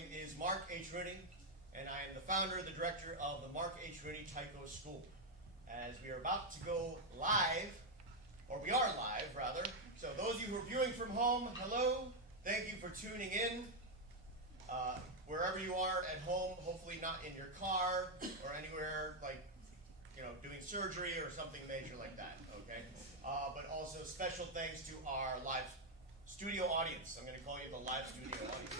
name is Mark H. Rooney, and I am the founder, the director of the Mark H. Rooney Taiko School. As we are about to go live, or we are live, rather, so those of you who are viewing from home, hello, thank you for tuning in. Wherever you are at home, hopefully not in your car or anywhere like, doing surgery or something major like that, okay? But also special thanks to our live studio audience. I'm going to call you the live studio audience.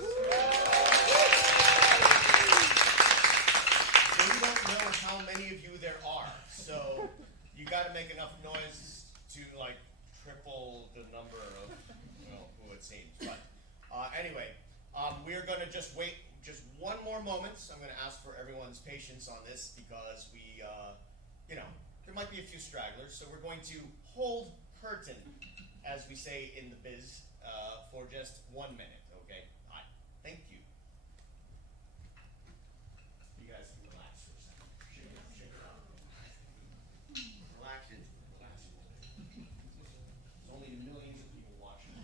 So you don't know how many of you there are, so you got to make enough noise to like triple the number of who it seems. But anyway, we're going to just wait just one more moment. So I'm going to ask for everyone's patience on this because we, there might be a few stragglers. So we're going to hold curtain, as we say in the biz, for just 1 minute, okay? Hi. Thank you. You guys can relax for a second. Shake it up. Relax it. Relax it. There's only millions of people watching.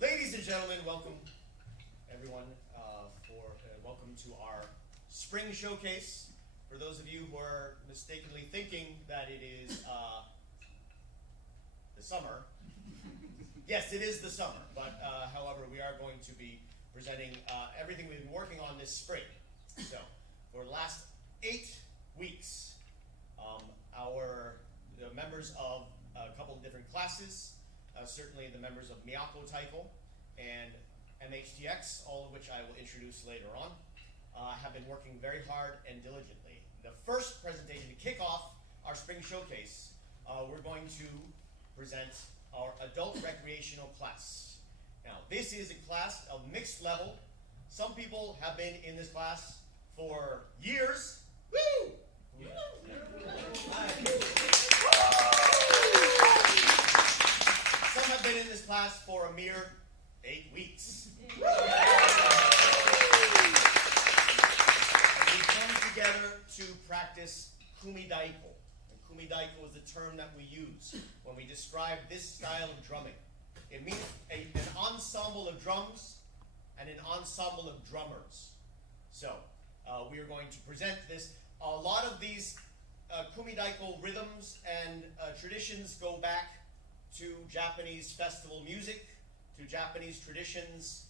Ladies and gentlemen, welcome everyone welcome to our spring showcase. For those of you who are mistakenly thinking that it is the summer, yes, it is the summer, but however, we are going to be presenting everything we've been working on this spring. So, for the last 8 weeks, the members of a couple of different classes, certainly the members of Miyako Taiko and MHTX, all of which I will introduce later on, have been working very hard and diligently. The first presentation to kick off our spring showcase, we're going to present our adult recreational class. Now, this is a class of mixed level. Some people have been in this class for years. Woo! Some have been in this class for a mere 8 weeks. We come together to practice kumidaiko. And kumidaiko is the term that we use when we describe this style of drumming. It means an ensemble of drums and an ensemble of drummers. So we are going to present this. A lot of these kumidaiko rhythms and traditions go back to Japanese festival music, to Japanese traditions,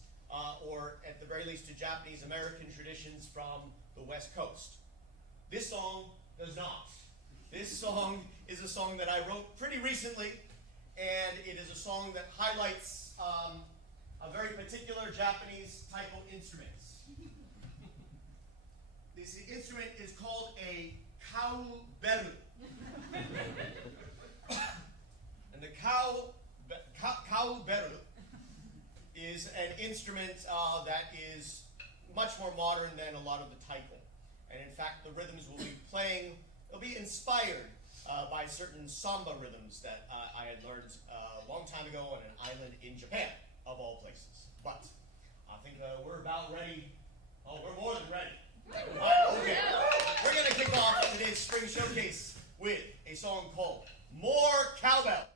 or at the very least to Japanese American traditions from the West Coast. This song does not. This song is a song that I wrote pretty recently, and it is a song that highlights a very particular Japanese taiko instrument. This instrument is called a cowbell. And the cowbell is an instrument that is much more modern than a lot of the taiko. And in fact, the rhythms we'll be playing will be inspired by certain samba rhythms that I had learned a long time ago on an island in Japan, of all places. But I think we're about ready. Oh, we're more than ready. Okay. We're going to kick off today's spring showcase with a song called More Cowbell.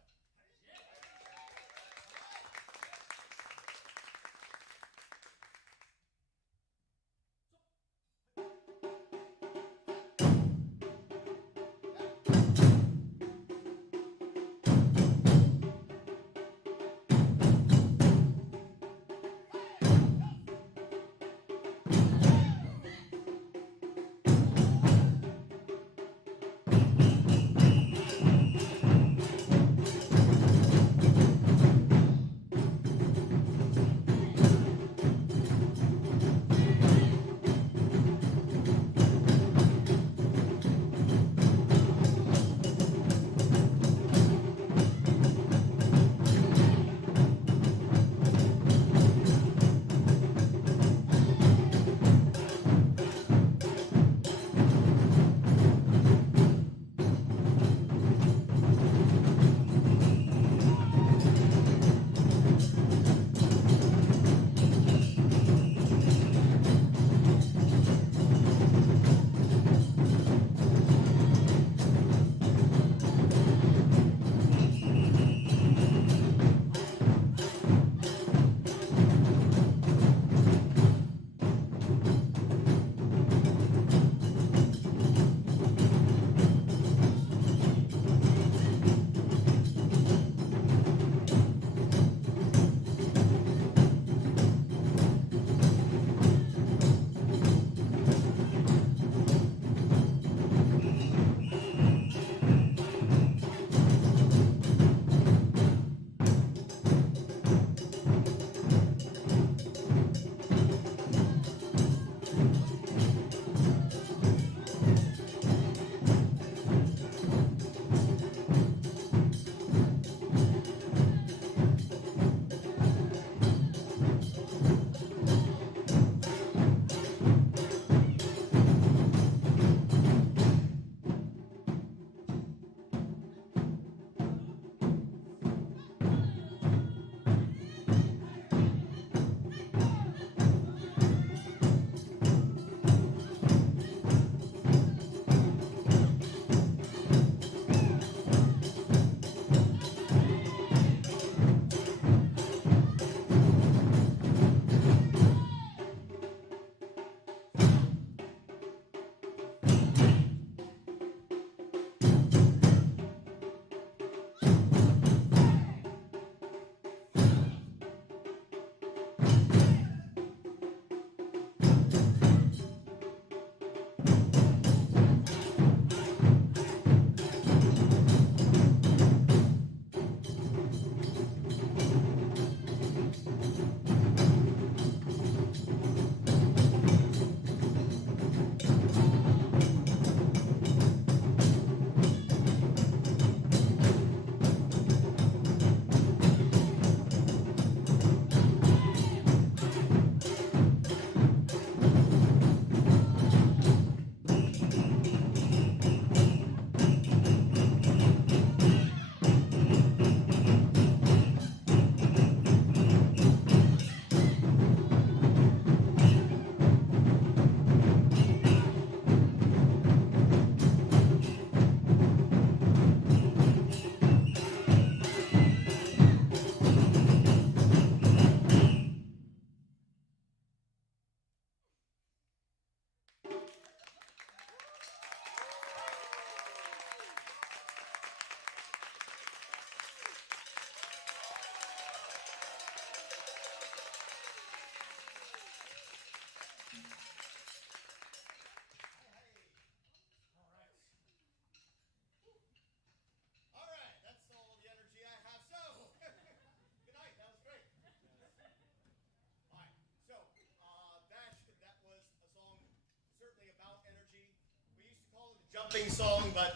jumping song, but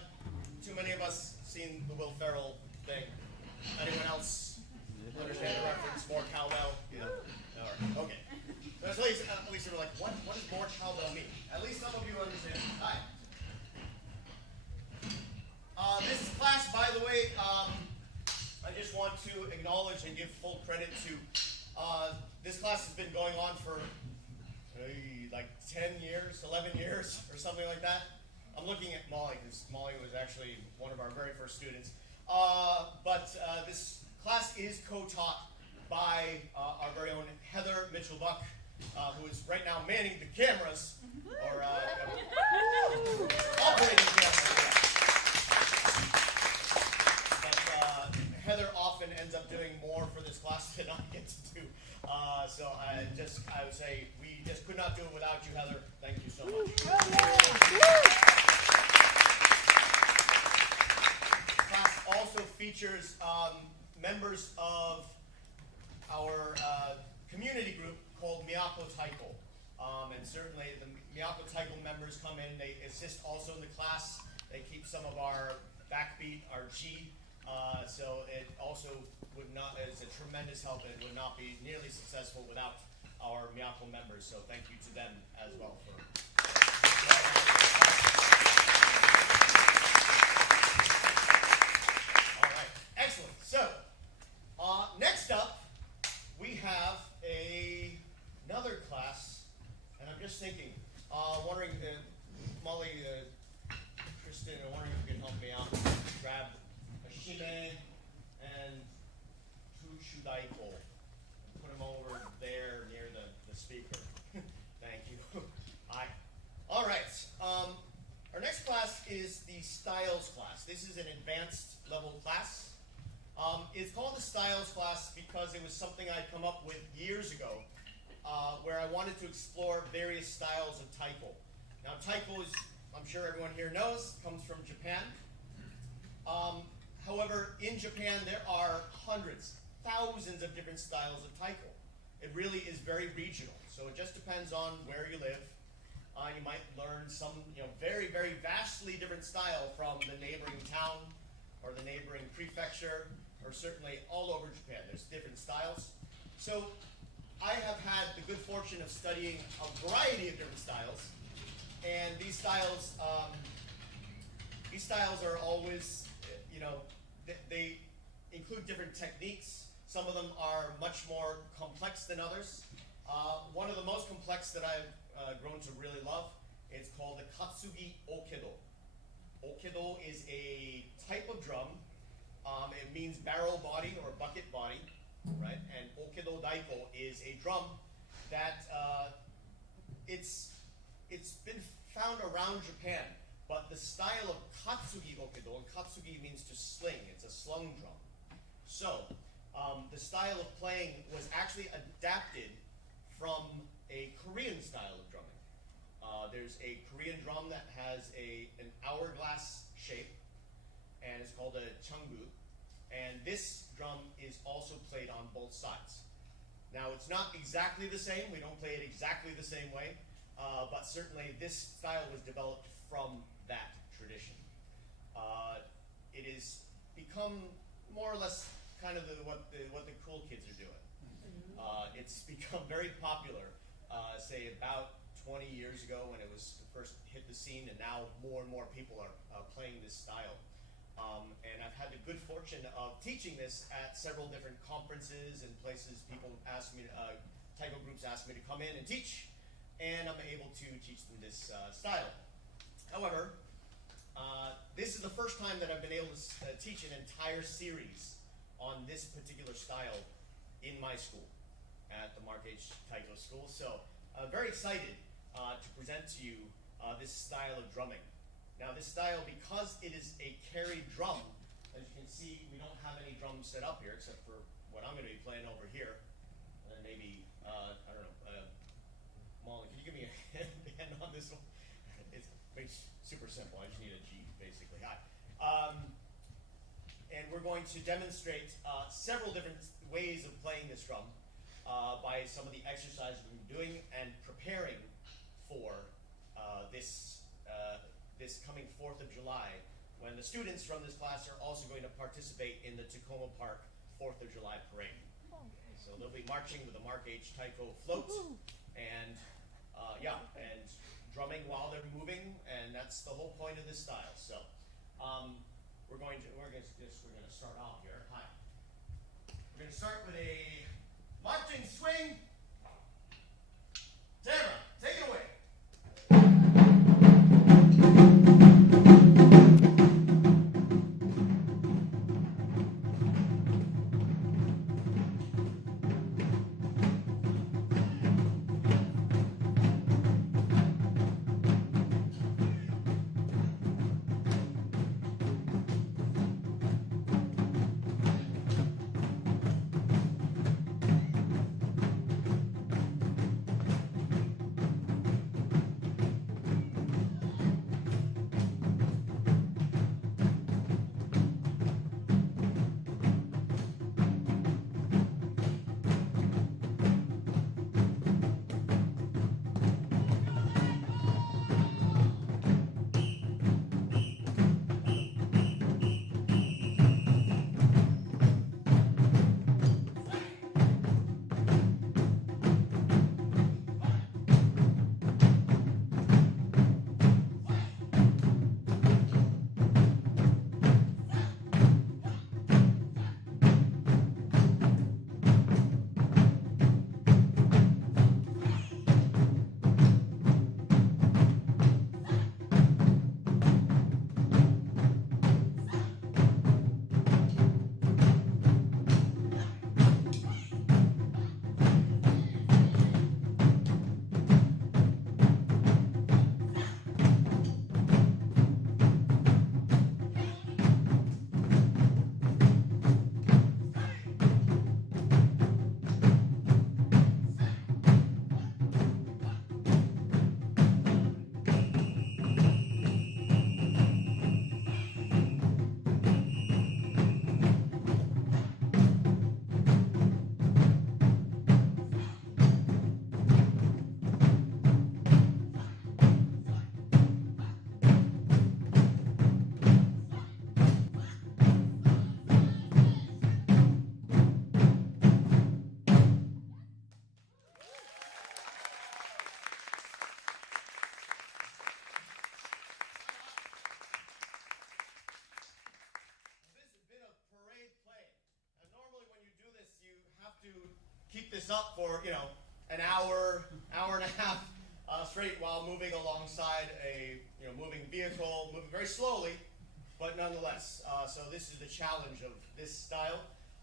too many of us seen the Will Ferrell thing. Anyone else understand the reference? More cowbell? Yeah. No. Okay. So at least you were like, what does more cowbell mean? At least some of you understand. Hi. This class, by the way, I just want to acknowledge and give full credit to this class has been going on for like 10 years, 11 years, or something like that. I'm looking at Molly, because Molly was actually one of our very first students. But this class is co-taught by our very own Heather Mitchell-Buck, who is right now manning the cameras, or operating cameras. But Heather often ends up doing more for this class than I get to do. So I would say we just could not do it without you, Heather. Thank you so much. Class also features members of our community group called Miyako Taiko. And certainly the Miyako Taiko members come in, they assist also in the class. They keep some of our backbeat, our G. So it also would not, is a tremendous help. It would not be nearly successful without our Miyako members. So thank you to them as well for. All right, excellent. So next up, we have another class, and I'm just thinking, wondering, Molly, Kristen, I'm wondering if you can help me out. Grab Shime and Daiko and put them over there near the speaker. Thank you. Hi. All right. Our next class is the Styles class. This is an advanced level class. It's called the Styles class because it was something I'd come up with years ago, where I wanted to explore various styles of taiko. Now, taiko is, I'm sure everyone here knows, comes from Japan. However, in Japan, there are hundreds, thousands of different styles of taiko. It really is very regional, so it just depends on where you live. You might learn some, very, very vastly different style from the neighboring town or the neighboring prefecture, or certainly all over Japan. There's different styles. So I have had the good fortune of studying a variety of different styles, and these styles are always, they include different techniques. Some of them are much more complex than others. One of the most complex that I've grown to really love is called the katsugi okedo. Okedo is a type of drum. It means barrel body or bucket body, right? And okedo daiko is a drum that it's been found around Japan. But the style of katsugi okedo, and katsugi means to sling, it's a slung drum. So, the style of playing was actually adapted from a Korean style of drumming. There's a Korean drum that has an hourglass shape, and it's called a changgu. And this drum is also played on both sides. Now, it's not exactly the same. We don't play it exactly the same way, but certainly this style was developed from that tradition. It has become more or less kind of what the cool kids are doing. It's become very popular, say about 20 years ago when it was first hit the scene, and now more and more people are playing this style. And I've had the good fortune of teaching this at several different conferences and places. People ask me, taiko groups ask me to come in and teach, and I'm able to teach them this style. However, this is the first time that I've been able to teach an entire series on this particular style in my school at the Mark H. Taiko School. So I'm very excited to present to you this style of drumming. Now this style, because it is a carried drum, as you can see, we don't have any drums set up here except for what I'm going to be playing over here. And then maybe, I don't know, Molly, can you give me a hand on this one? It's super simple. I just need a G, basically. Hi. And we're going to demonstrate several different ways of playing this drum by some of the exercises we've been doing and preparing for this this coming 4th of July, when the students from this class are also going to participate in the Tacoma Park 4th of July parade. So they'll be marching with a Miyako Taiko float, and and drumming while they're moving, and that's the whole point of this style. So we're gonna start off here. Hi. We're gonna start with a marching swing. Tamara, take it away. Keep this up for, an hour and a half straight while moving alongside a, moving vehicle, moving very slowly, but nonetheless. So this is the challenge of this style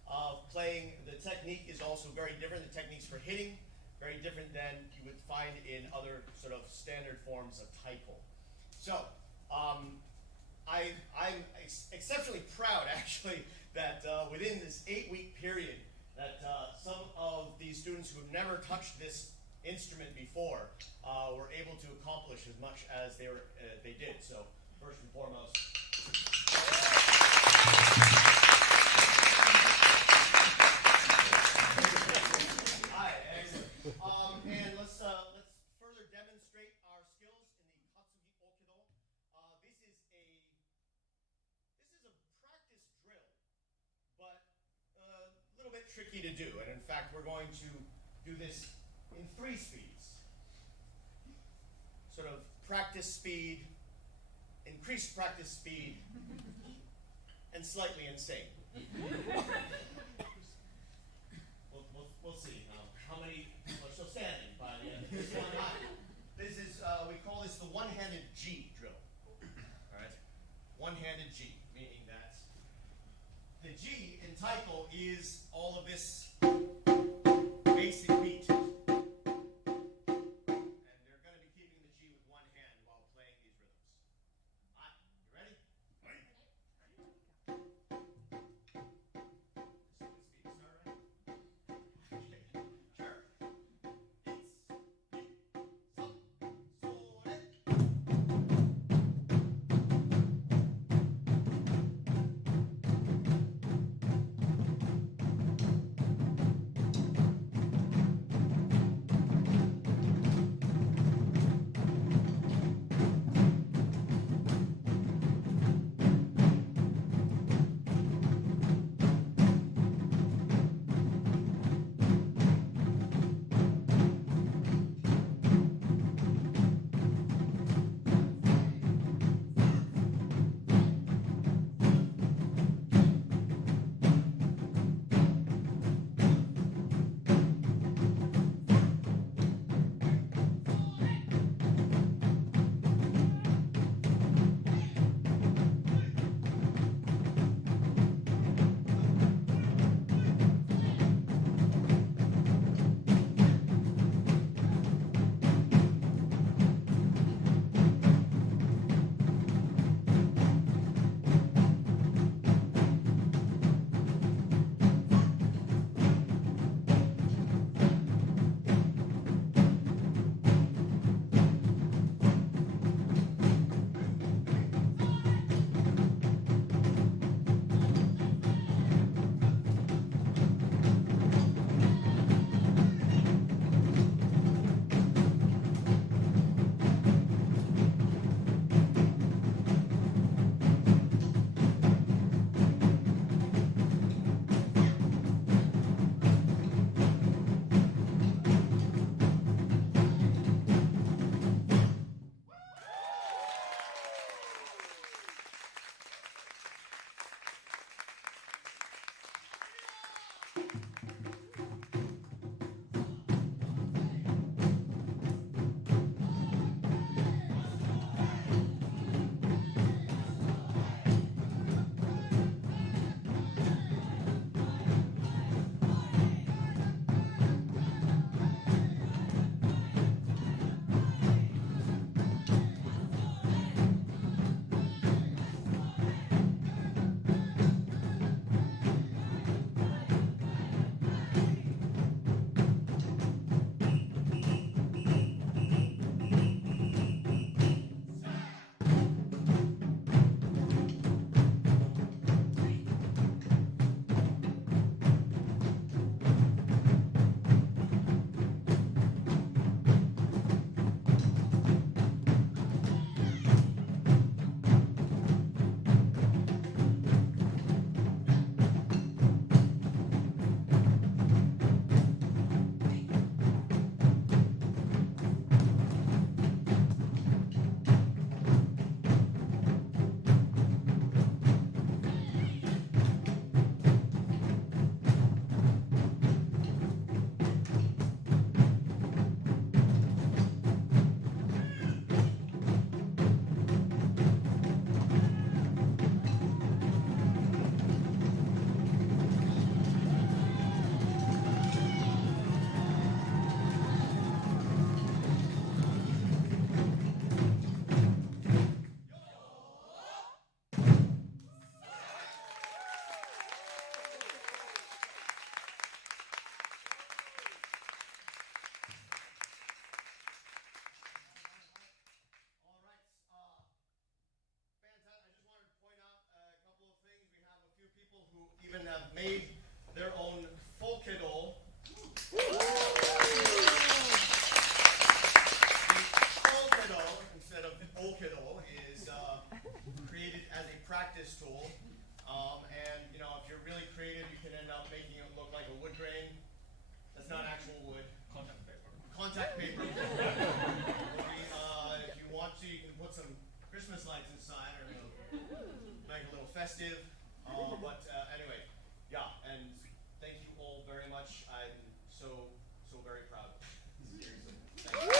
of playing. The technique is also very different. The techniques for hitting, very different than you would find in other sort of standard forms of taiko. So I'm exceptionally proud, actually, that within this 8-week period, that some of these students who have never touched this instrument before were able to accomplish as much as they did. So first and foremost. Hi, excellent. And let's further demonstrate our skills in the katsugi okedo. This is a practice drill, but a little bit tricky to do, and in fact we're going to do this in 3 speeds. Sort of practice speed, increased practice speed, and slightly insane. We'll see how many people are still standing by the end of this one. This is, we call this the one-handed G drill. All right? One-handed G, meaning that the G in taiko is all of this basic beat. And they're going to be keeping the G with one hand while playing these rhythms. All right, you ready? Ready. Start right? Okay, sure. It's have made their own okedo. The okedo, instead of okedo, is created as a practice tool. And you know, if you're really creative, you can end up making it look like a wood grain. That's not actual wood. Contact paper. Contact paper. If you want to, you can put some Christmas lights inside, or you know, make it a little festive. But anyway, yeah, and thank you all very much. I'm so very proud. Seriously. Thank you.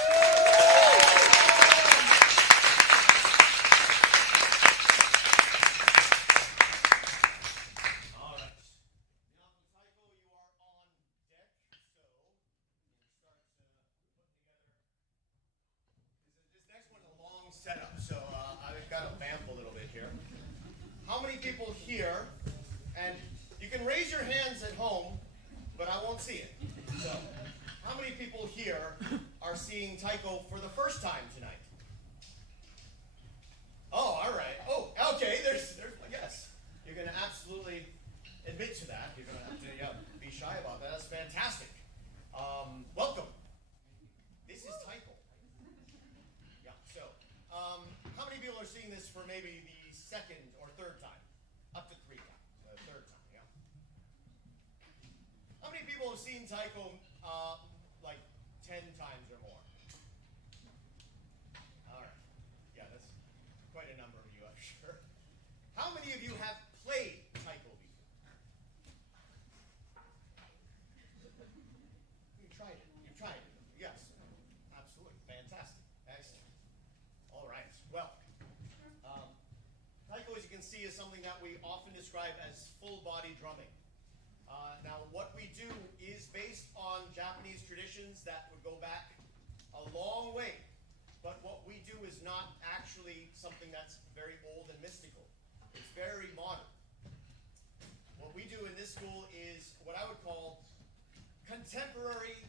All right. Miyako Taiko, you are on deck. So we're going to start putting together. This next one's a long setup, so I've got to vamp a little bit here. How many people here, and you can raise your hands at home, but I won't see it. So, how many people here are seeing Taiko for the first time tonight? Oh, all right. Oh, okay. There's yes. You're going to absolutely admit to that. You're going to have to be shy about that. That's fantastic. Welcome. This is Taiko. Yeah. So, how many people are seeing this for maybe the second or third time? Up to 3 times. Third time, yeah. How many people have seen Taiko like 10 times or more? All right. Yeah, that's quite a number of you, I'm sure. How many of you have played Taiko before? You tried it. You tried it. Yes. Absolutely. Fantastic. Excellent. All right. Well, Taiko, as you can see, is something that we often describe as full-body drumming. Now, what we do is based on Japanese traditions that would go back a long way. But what we do is not actually something that's very old and mystical. It's very modern. What we do in this school is what I would call contemporary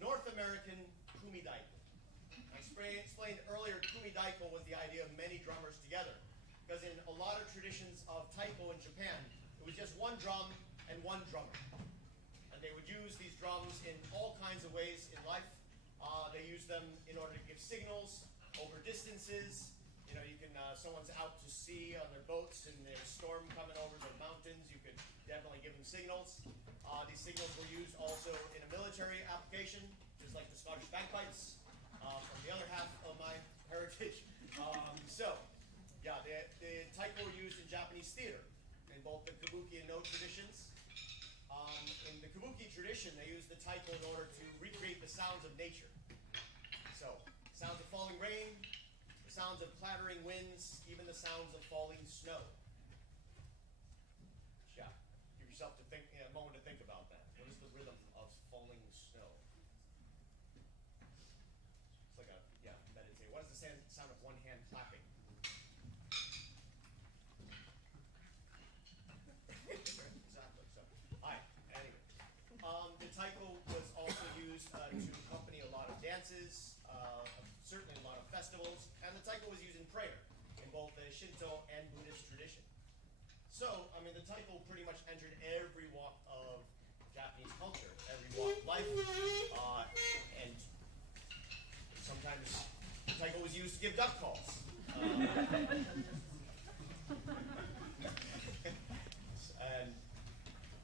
North American kumidaiko. I explained earlier, kumidaiko was the idea of many drummers together. Because in a lot of traditions of taiko in Japan, it was just one drum and one drummer. And they would use these drums in all kinds of ways in life. They use them in order to give signals over distances. You know, you can, someone's out to sea on their boats and there's a storm coming over the mountains, you could definitely give them signals. These signals were used also in a military application, just like the Scottish bagpipes, from the other half of my heritage. Yeah, the taiko were used in Japanese theater, in both the kabuki and no traditions. In the kabuki tradition, they used the taiko in order to recreate the sounds of nature. So, sounds of falling rain, the sounds of clattering winds, even the sounds of falling snow. Yeah, give yourself a moment to think about that. What is the rhythm of falling snow? It's like meditate. What is the sound of one hand clapping? Exactly. So, anyway, the taiko was also used to accompany a lot of dances, certainly a lot of festivals, and the taiko was used in prayer in both the Shinto and Buddhist tradition. So, I mean, the taiko pretty much entered every walk of Japanese culture, every walk of life, and sometimes the taiko was used to give duck calls. And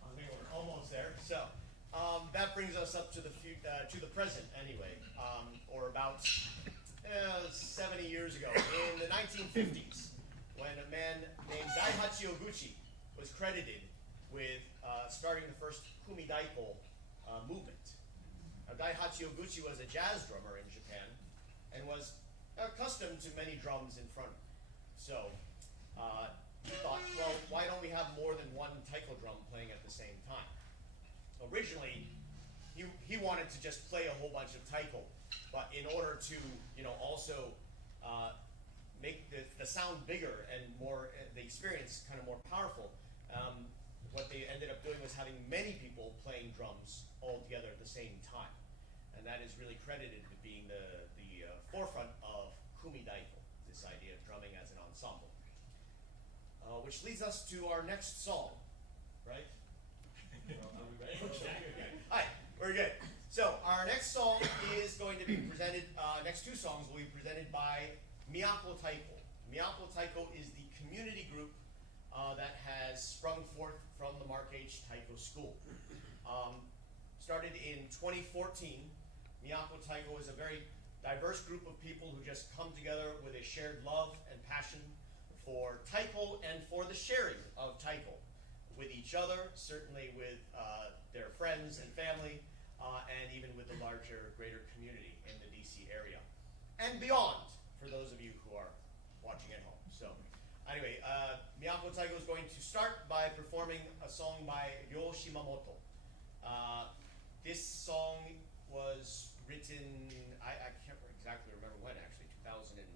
I think we're almost there. So that brings us up to the present, anyway, or about 70 years ago, in the 1950s, when a man named Daihachi Oguchi was credited with starting the first kumidaiko movement. Now, Daihachi Oguchi was a jazz drummer in Japan and was accustomed to many drums in front of him. So he thought, well, why don't we have more than one taiko drum playing at the same time? Originally, he wanted to just play a whole bunch of taiko, but in order to, also make the sound bigger and more, the experience kind of more powerful, what they ended up doing was having many people playing drums all together at the same time. And that is really credited to being the forefront of kumidaiko, this idea of drumming as an ensemble. Which leads us to our next song. right? Are we ready? Okay. All right, we're good. So our next song is going to be presented, next two songs will be presented by Miyako Taiko. Miyako Taiko is the community group that has sprung forth from the Mark H. Taiko School. Started in 2014, Miyako Taiko is a very diverse group of people who just come together with a shared love and passion for Taiko and for the sharing of Taiko with each other, certainly with their friends and family, and even with the larger, greater community in the DC area. And beyond, for those of you who are watching at home. So, anyway, Miyako Taiko is going to start by performing a song by Ryo Shimamoto. This song was written, I can't exactly remember when, actually, 2006,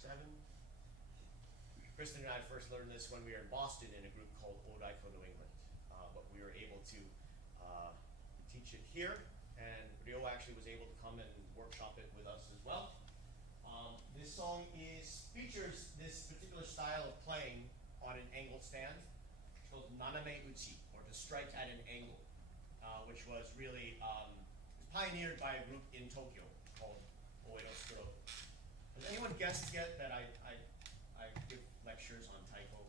7? Kristen and I first learned this when we were in Boston in a group called Odaiko New England. But we were able to teach it here, and Ryo actually was able to come and workshop it with us as well. This song features this particular style of playing on an angled stand. It's called Naname Uchi, or to strike at an angle, which was really pioneered by a group in Tokyo called Oedo Skuro. Has anyone guessed yet that I give lectures on Taiko?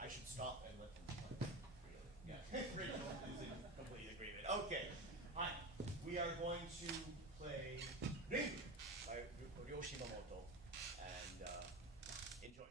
I should stop and let them play. Really? Yeah. Rachel is in complete agreement. Okay. Hi. We are going to play Ringu by Ryo Shimamoto, and enjoy.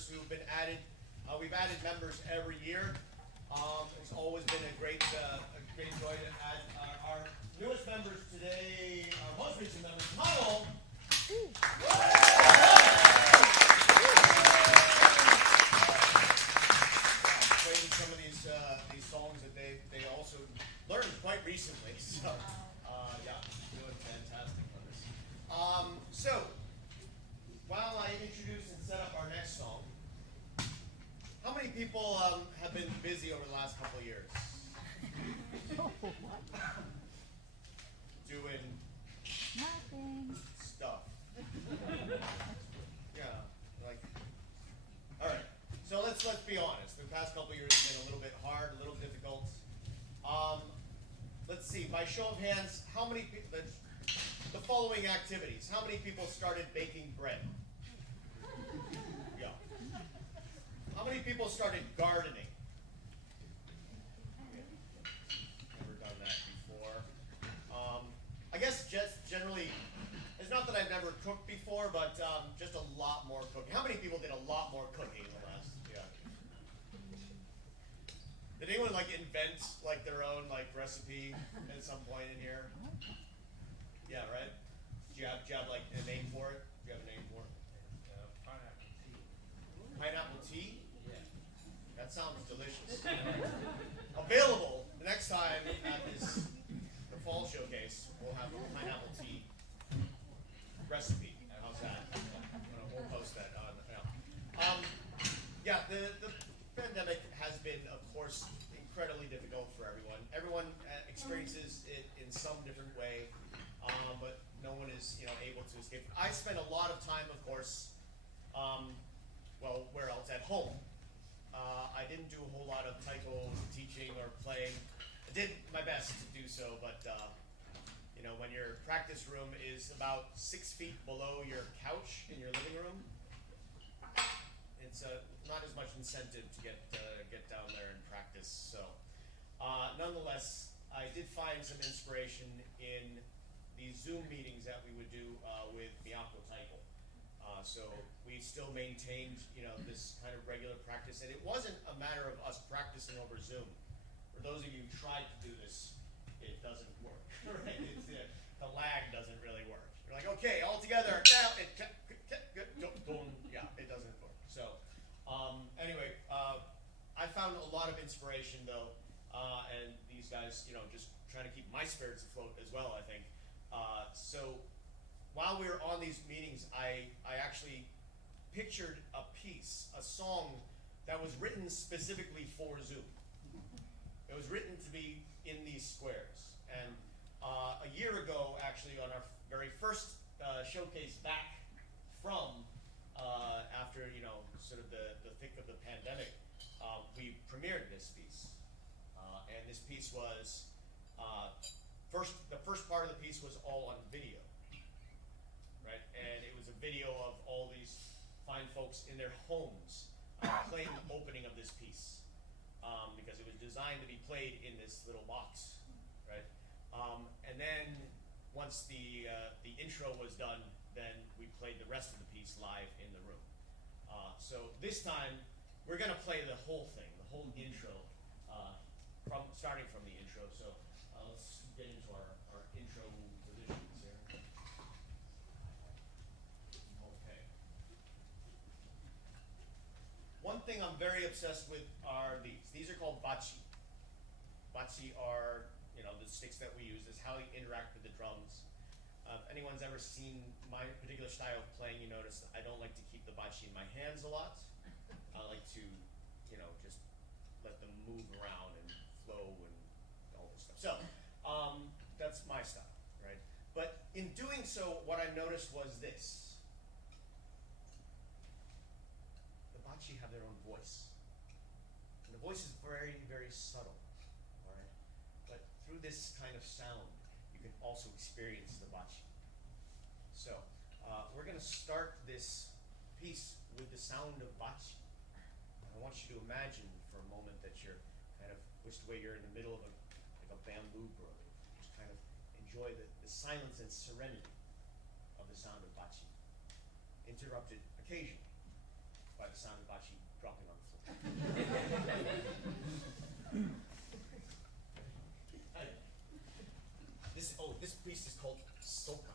members who've been added. We've added members every year. It's always been a great joy to add our newest members today, our most recent members, Smile. Playing some of these songs that they also learned quite recently. So yeah, doing fantastic on this. So while I introduce and set up our next song, how many people have been busy over the last couple of years? Doing Nothing. stuff. Yeah, like, all right. So let's be honest. The past couple of years have been a little bit hard, a little difficult. Let's see. By show of hands, how many people? The following activities. How many people started baking bread? Yeah. How many people started gardening? Never done that before. I guess just generally, it's not that I've never cooked before, but just a lot more cooking. How many people did a lot more cooking in the last? Yeah. Did anyone like invent like their own like recipe at some point in here? Yeah, right. Do you have like a name for it? Do you have a name for it? Pineapple tea. Pineapple tea? Yeah. That sounds delicious. Available the next time at the fall showcase. We'll have a pineapple tea recipe. How's that? We'll post that on. Yeah, the pandemic has been, of course, incredibly difficult for everyone. Everyone experiences it in some different way, but no one is able to escape. I spent a lot of time, of course. Well, where else? At home. I didn't do a whole lot of taiko teaching or playing. I did my best to do so, but when your practice room is about 6 feet below your couch in your living room, it's not as much incentive to get down there and practice. So, nonetheless, I did find some inspiration in the Zoom meetings that we would do with Miyako Taiko. So we still maintained, this kind of regular practice, and it wasn't a matter of us practicing over Zoom. For those of you who tried to do this, it doesn't work. Right? The lag doesn't really work. You're like, okay, all together. Now it yeah, it doesn't work. So anyway, I found a lot of inspiration though, and these guys, just trying to keep my spirits afloat as well. I think so. While we were on these meetings, I actually pictured a piece, a song that was written specifically for Zoom. It was written to be in these squares. And a year ago, actually, on our very first showcase back from after sort of the thick of the pandemic, we premiered this piece. And this piece was the first part of the piece was all on video. Right? And it was a video of all these fine folks in their homes playing the opening of this piece, because it was designed to be played in this little box, right? And then once the intro was done, then we played the rest of the piece live in the room. So this time we're going to play the whole thing, the whole intro, starting from the intro. So let's get into our intro positions here. Okay. One thing I'm very obsessed with are these. These are called bachi. Bachi are, the sticks that we use. This is how you interact with the drums. If anyone's ever seen my particular style of playing, you notice I don't like to keep the bachi in my hands a lot. I like to, just let them move around and flow and all this stuff. So, that's my style, right? But in doing so, what I noticed was this. The bachi have their own voice. And the voice is very, very subtle, all right? But through this kind of sound, you can also experience the bachi. So, we're going to start this piece with the sound of bachi. And I want you to imagine for a moment that you're kind of whisked away, you're in the middle of a bamboo grove. Just kind of enjoy the silence and serenity of the sound of bachi. Interrupted occasionally by the sound of Bachi dropping on the floor. This piece is called soka.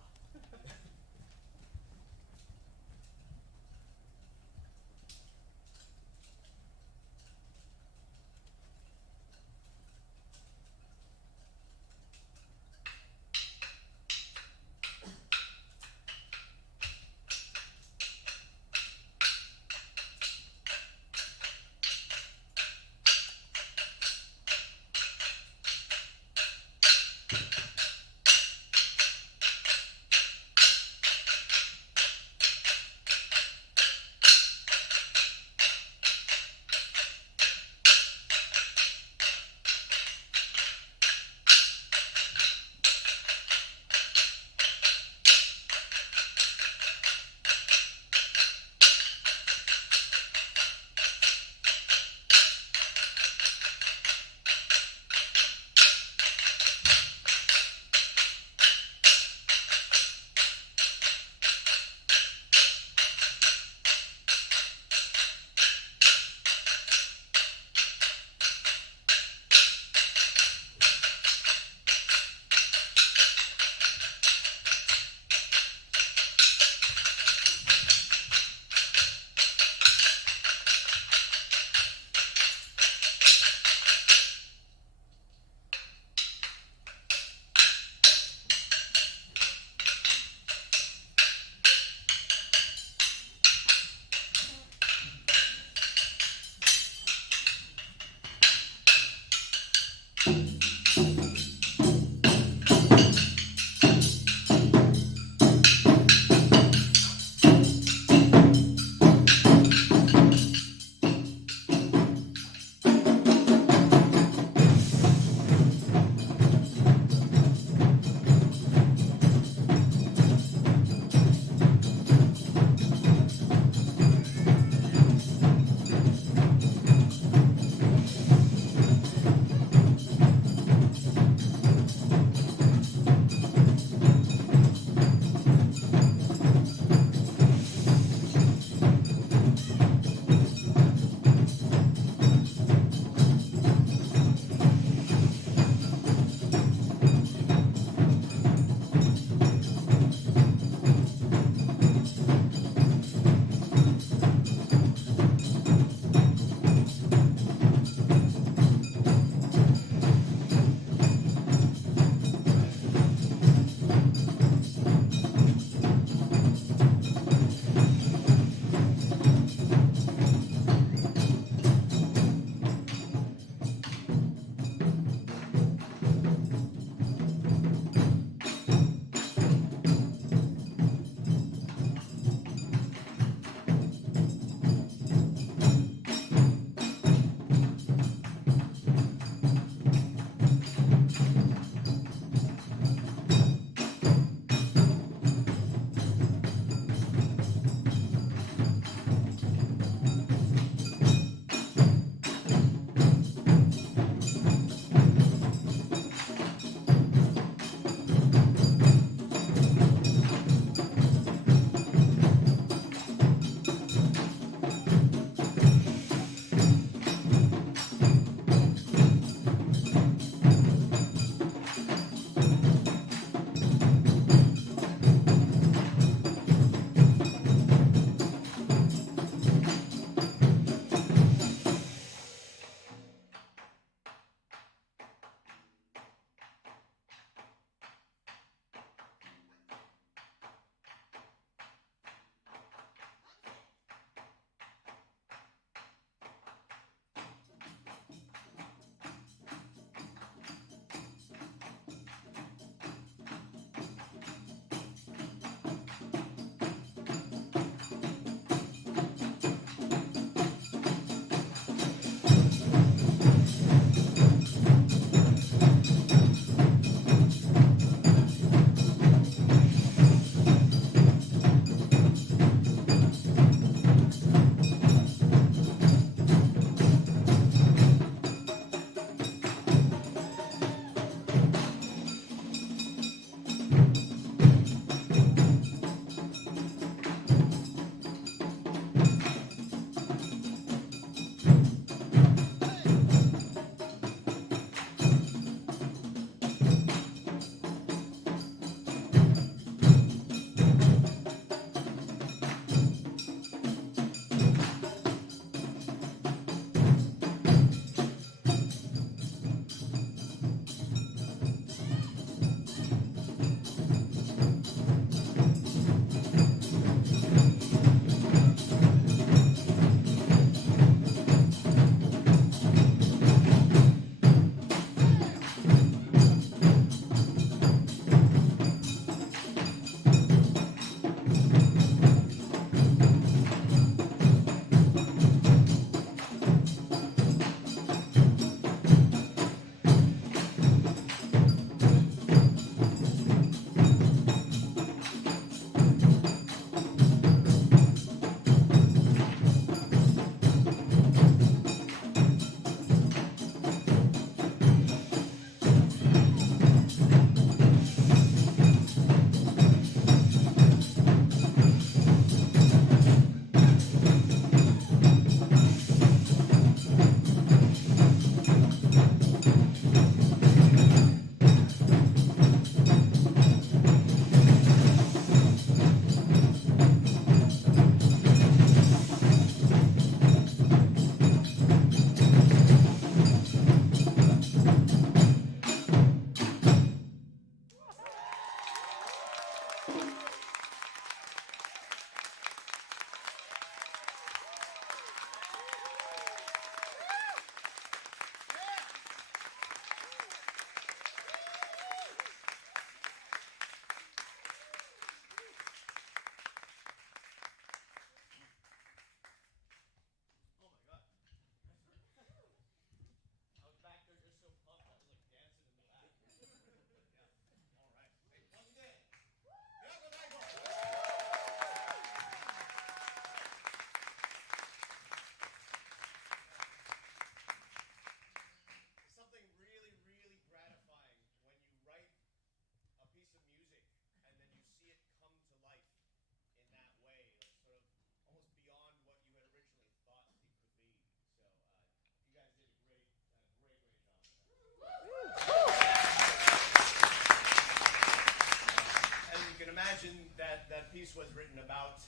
was written about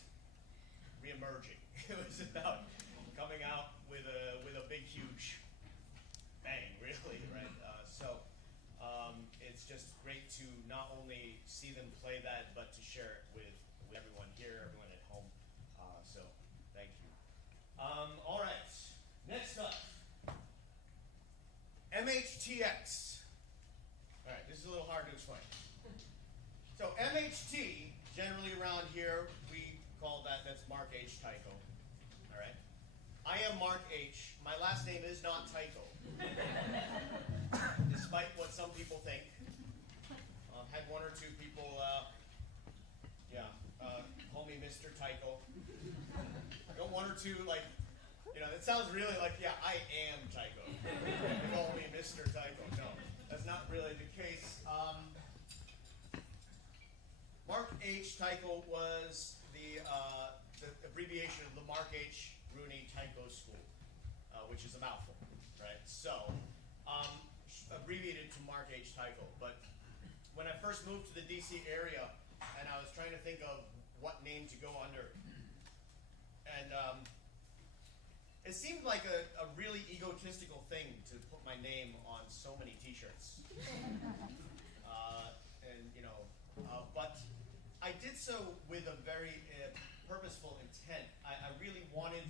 reemerging. It was about coming out with a big, huge bang, really, right? It's just great to not only see them play that, but to share it with everyone here, everyone at home. So thank you. All right, next up, MHTX. All right, this is a little hard to explain. So MHT, generally around here, we call that's Mark H. Taiko. All right. I am Mark H. My last name is not Taiko, despite what some people think. Had one or two people, call me Mr. Taiko. I got one or two, like, it sounds really like, I am Taiko. They call me Mr. Taiko. No, that's not really the case. Mark H. Taiko was the abbreviation of the Mark H. Rooney Taiko School, which is a mouthful, right? So, abbreviated to Mark H. Taiko. But when I first moved to the DC area, and I was trying to think of what name to go under, and it seemed like a really egotistical thing to put my name on so many T-shirts. But I did so with a very purposeful intent. I really wanted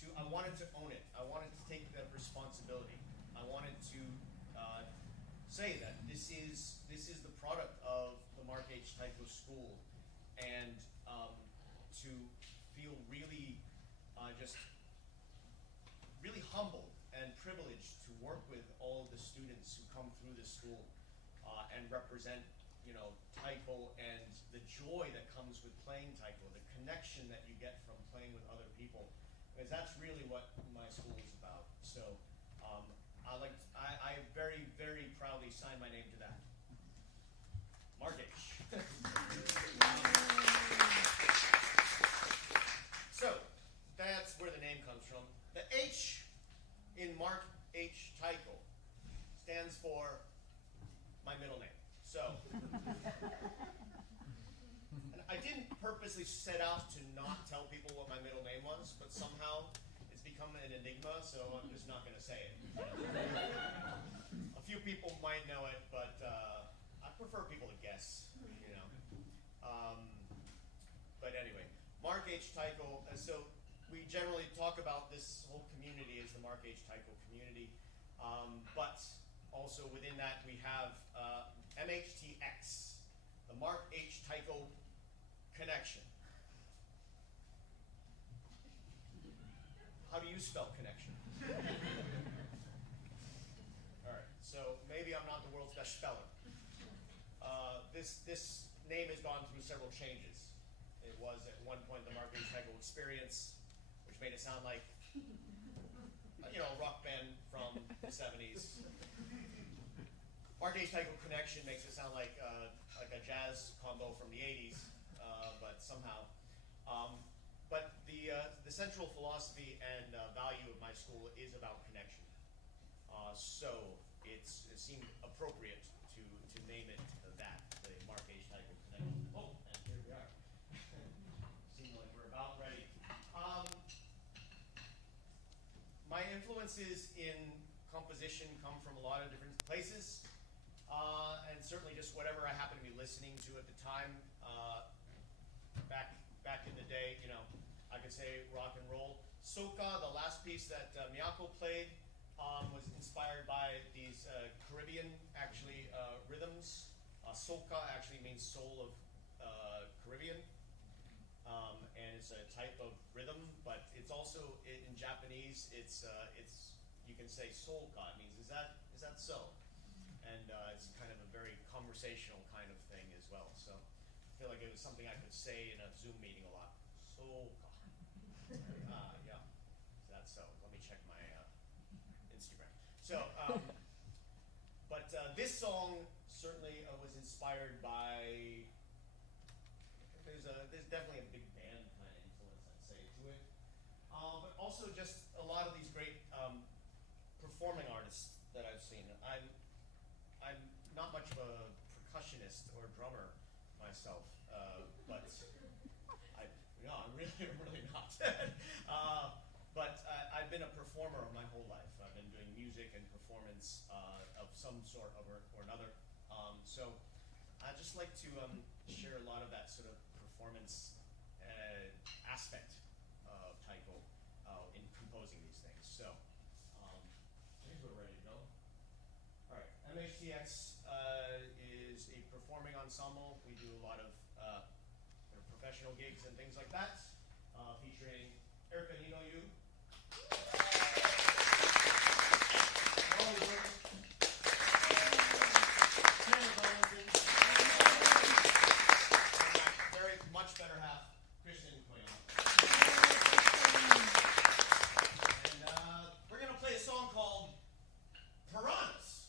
to own it. I wanted to take that responsibility. I wanted to say that this is the product of the Mark H. Taiko School, and to feel really just really humbled and privileged to work with all of the students who come through the school and represent Taiko, and the joy that comes with playing Taiko, the connection that you get from playing with other people, because that's really what my school is about. So I very, very proudly sign my name to that. Mark H. So that's where the name comes from. The H in Mark H. Taiko stands for my middle name. So, and I didn't purposely set out to not tell people what my middle name was, but somehow it's become an enigma, so I'm just not going to say it. A few people might know it, but I prefer people to guess, But anyway, Mark H. Taiko, so we generally talk about this whole community as the Mark H. Taiko community, but also within that we have MHTX, the Mark H. Taiko Connection. How do you spell connection? All right, so maybe I'm not the world's best speller. This name has gone through several changes. It was at one point the Mark H. Taiko Experience, which made it sound like a rock band from the 70s. Mark H. Taiko Connection makes it sound like a jazz combo from the 80s, but somehow. But the central philosophy and value of my school is about connection. So it seemed appropriate to name it that, the Mark H. Taiko Connection. Oh, and here we are. Seems like we're about ready. My influences in composition come from a lot of different places. And certainly just whatever I happen to be listening to at the time. Back in the day, I could say rock and roll. Soca, the last piece that Miyako played, was inspired by these Caribbean, rhythms. Soca actually means soul of Caribbean, and it's a type of rhythm. But it's also in Japanese. It's you can say soulka. It means is that so? And it's kind of a very conversational kind of thing as well. So I feel like it was something I could say in a Zoom meeting a lot. Soulka. Yeah. That's so. Let me check my Instagram. So, but this song certainly was inspired by. There's definitely a big band kind of influence, I'd say, to it. But also just a lot of these great performing artists that I've seen. I'm not much of a percussionist or drummer myself, but really not. But I've been a performer my whole life. I've been doing music and performance of some sort or another. So I'd just like to share a lot of that sort of performance aspect of taiko in composing these things. So I think we're ready to go. All right, MHTX is a performing ensemble. We do a lot of professional gigs and things like that, featuring Erica Nino Yu, Molly Burke, Tanner Darlington, and my very much better half, Kristen Koyama. And we're going to play a song called Piranhas.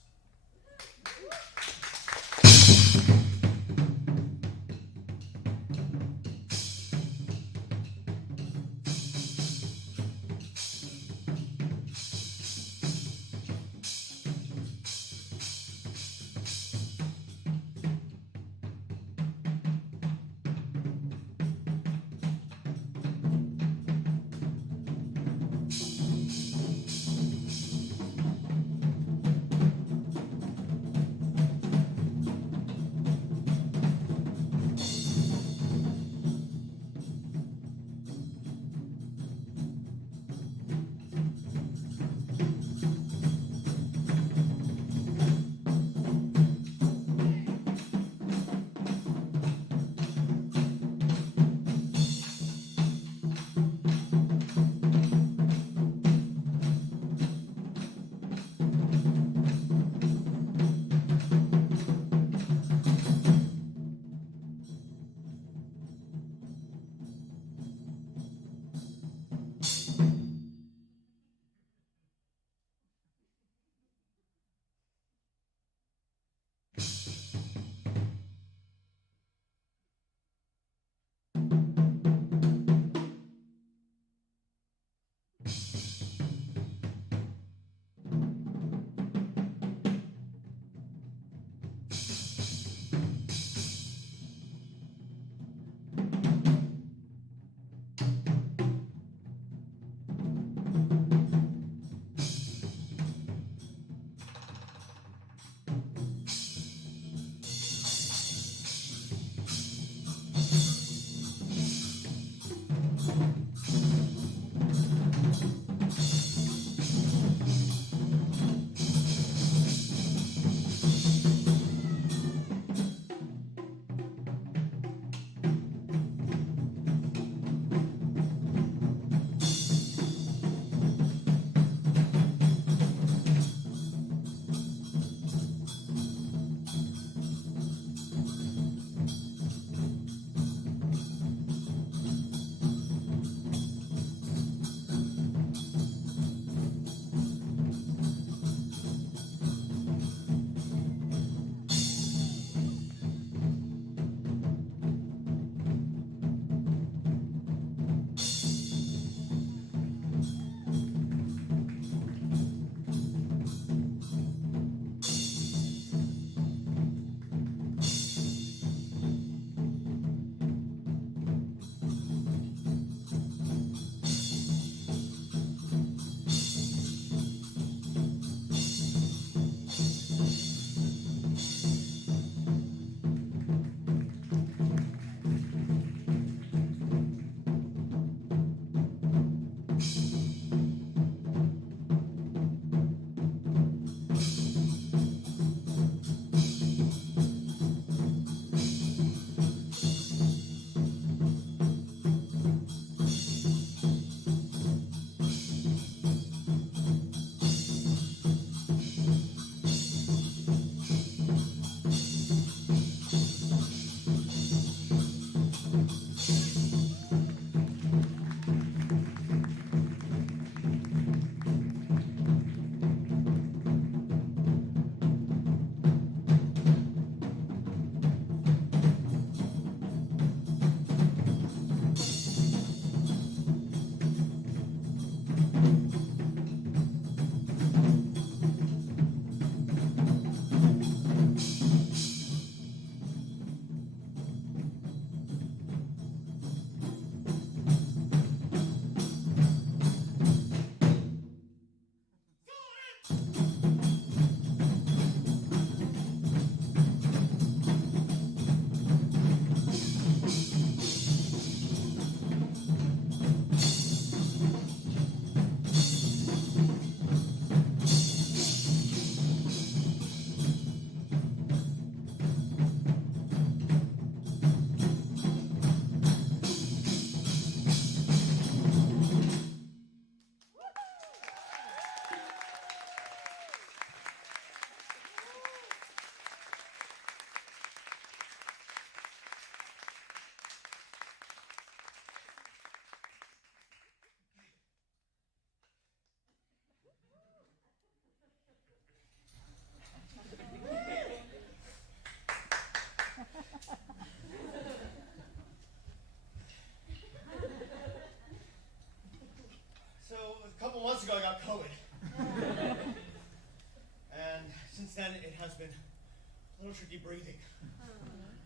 And since then, it has been a little tricky breathing.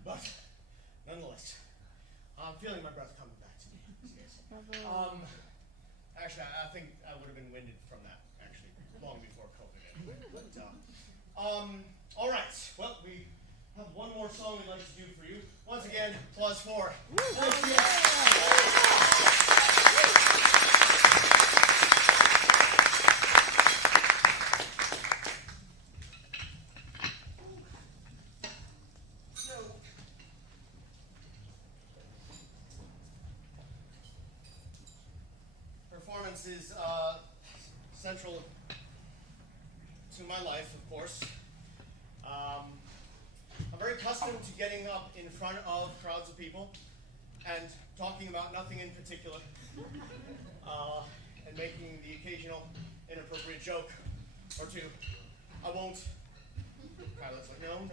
But nonetheless, I'm feeling my breath coming back to me. Actually, I think I would have been winded from that, actually, long before COVID anyway. But, all right. Well, we have one more song we'd like to do for you. Once again, applause for. Performance is central to my life, of course. I'm very accustomed to getting up in front of crowds of people and talking about nothing in particular, and making the occasional inappropriate joke or two. I won't. Kyla's like, no.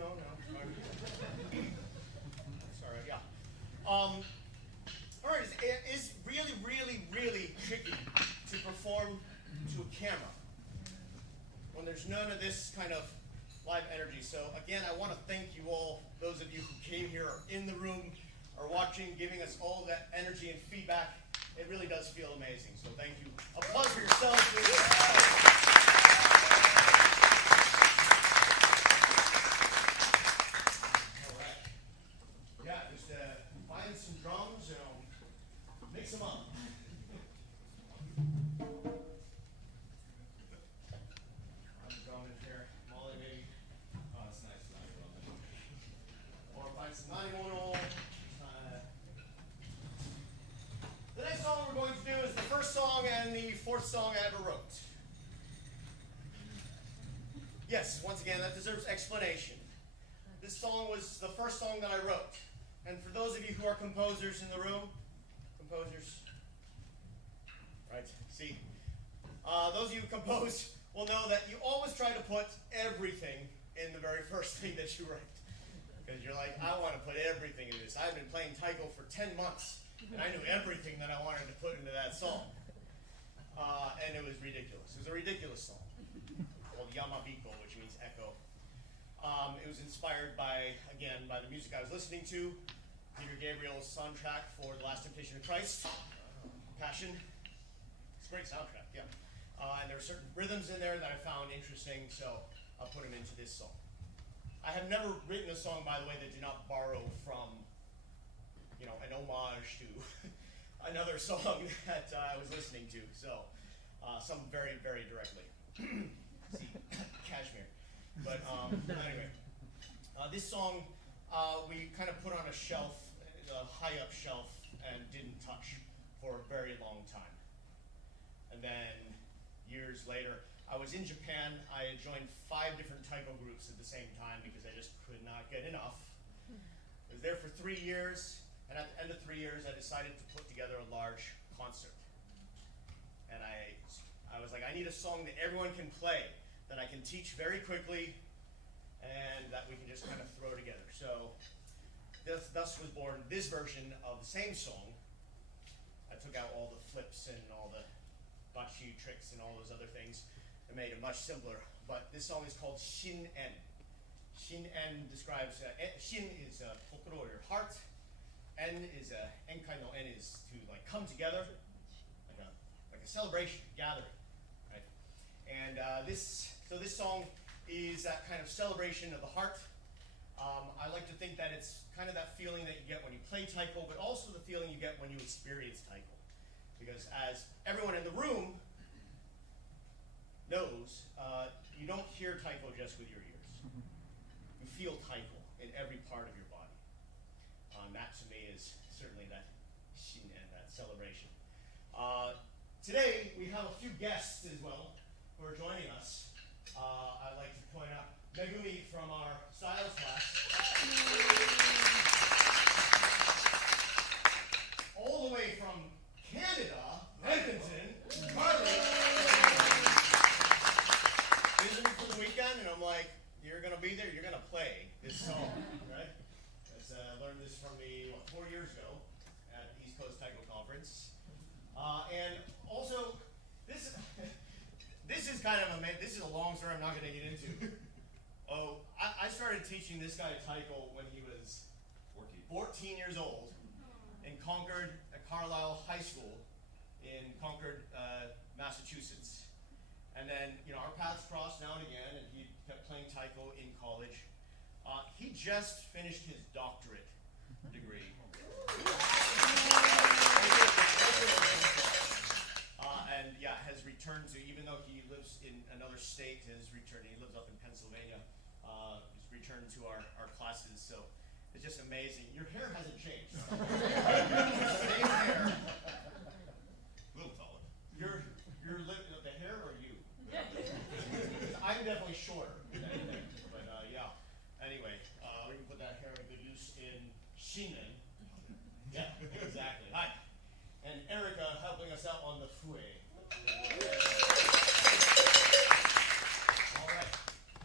Sorry, yeah. All right, it is really, really, really tricky to perform to a camera when there's none of this kind of live energy. So again, I want to thank you all, those of you who came here or in the room or watching, giving us all that energy and feedback. It really does feel amazing. So thank you. Applause for yourselves, please. Mix them up. I'm drumming here. Molly, maybe. Oh, that's nice. Or find some 91. The next song we're going to do is the first song and the fourth song I ever wrote. Yes, once again, that deserves explanation. This song was the first song that I wrote. And for those of you who are composers in the room, right, see, those of you who compose will know that you always try to put everything in the very first thing that you write. Because you're like, I want to put everything into this. I've been playing taiko for 10 months, and I knew everything that I wanted to put into that song. And it was ridiculous. It was a ridiculous song called Yamabiko, which means echo. It was inspired by the music I was listening to, Peter Gabriel's soundtrack for The Last Temptation of Christ, Passion. It's a great soundtrack, yeah. And there are certain rhythms in there that I found interesting, so I'll put them into this song. I have never written a song, by the way, that did not borrow from, an homage to another song that I was listening to. So, some very, very directly. See, Kashmir. But anyway, this song we kind of put on a shelf, a high-up shelf, and didn't touch for a very long time. And then years later, I was in Japan. I had joined 5 different taiko groups at the same time because I just could not get enough. I was there for 3 years, and at the end of 3 years, I decided to put together a large concert. And I was like, I need a song that everyone can play, that I can teach very quickly, and that we can just kind of throw together. So thus was born this version of the same song. I took out all the flips and all the Bachi tricks and all those other things and made it much simpler. But this song is called Shin-en. Shin-en describes, Shin is kokoro, or your heart. En is, enkai no en is to like come together, like a celebration, gathering, right? And this song is that kind of celebration of the heart. I like to think that it's kind of that feeling that you get when you play taiko, but also the feeling you get when you experience taiko. Because as everyone in the room knows, you don't hear taiko just with your ears. You feel taiko in every part of your body. That to me is certainly that shin and that celebration. Today we have a few guests as well who are joining us. I'd like to point out Megumi from our styles class. All the way from Canada, Edmonton, Carly. Visiting for the weekend, and I'm like, you're going to be there, you're going to play this song, right? I learned this from me 4 years ago at the East Coast Taiko Conference. And also, this is kind of this is a long story I'm not going to get into. Oh, I started teaching this guy Taiko when he was 14 years old in Concord, at Carlisle High School in Concord, Massachusetts. And then, our paths crossed now and again, and he kept playing Taiko in college. He just finished his doctorate degree. And has returned to, even though he lives in another state, he lives up in Pennsylvania, he's returned to our classes, so it's just amazing. Your hair hasn't changed. Same hair. A little taller. The hair or you? I'm definitely shorter than anything, but yeah. Anyway, we can put that hair in good use in Shinen. Yeah, exactly. Hi. And Erica helping us out on the fue. All right,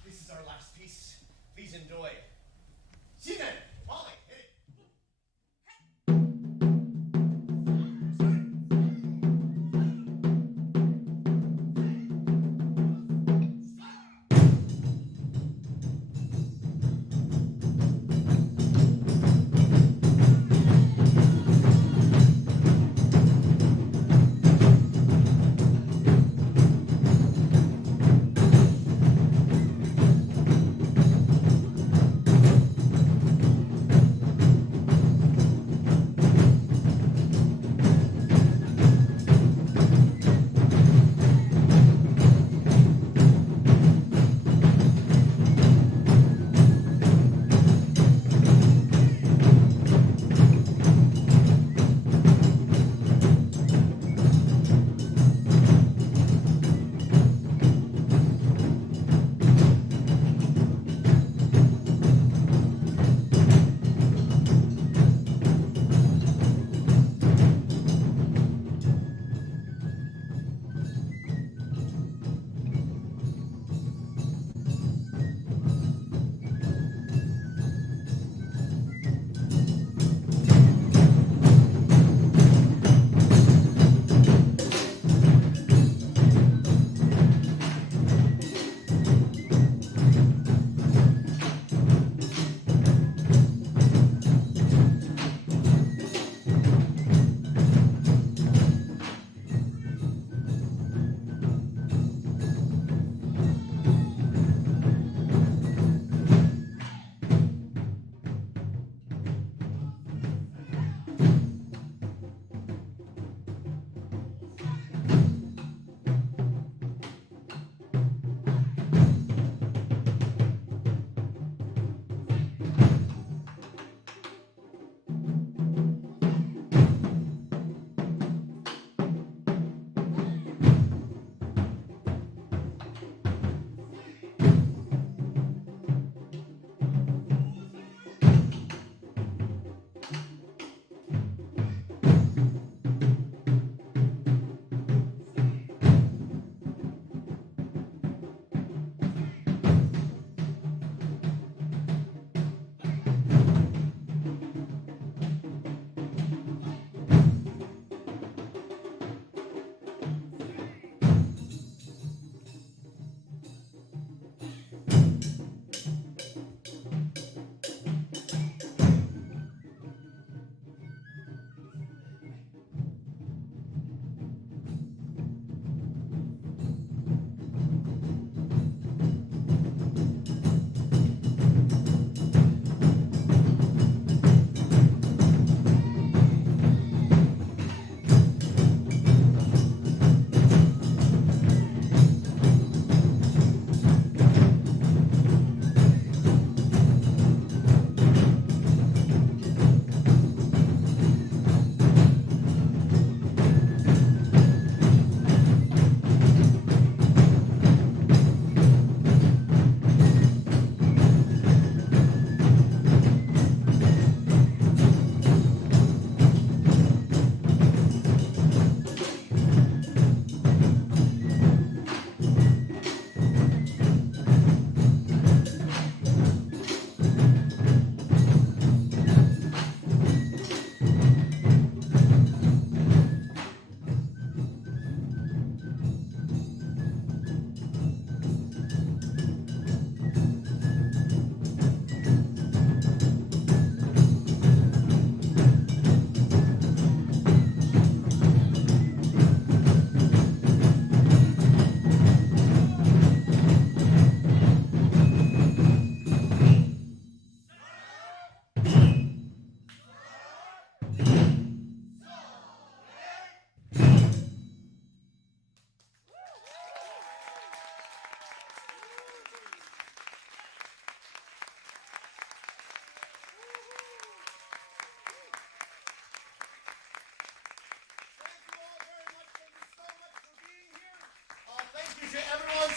this is our last piece. Please enjoy. Shinen, Molly, hit it.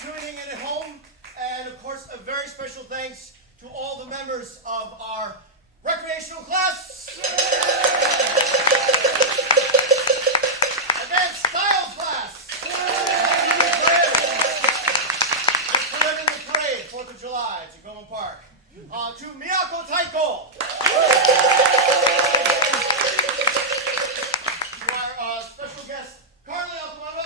tuning in at home. And of course, a very special thanks to all the members of our recreational class, advanced styles class, the parade, 4th of July at Tacoma Park, to Miyako Taiko, to our special guest, Carly Alcamara,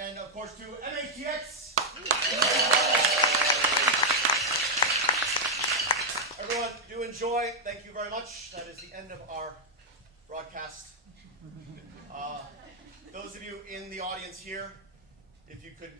and of course to MHTX. Everyone, do enjoy. Thank you very much. That is the end of our broadcast. Those of you in the audience here, if you could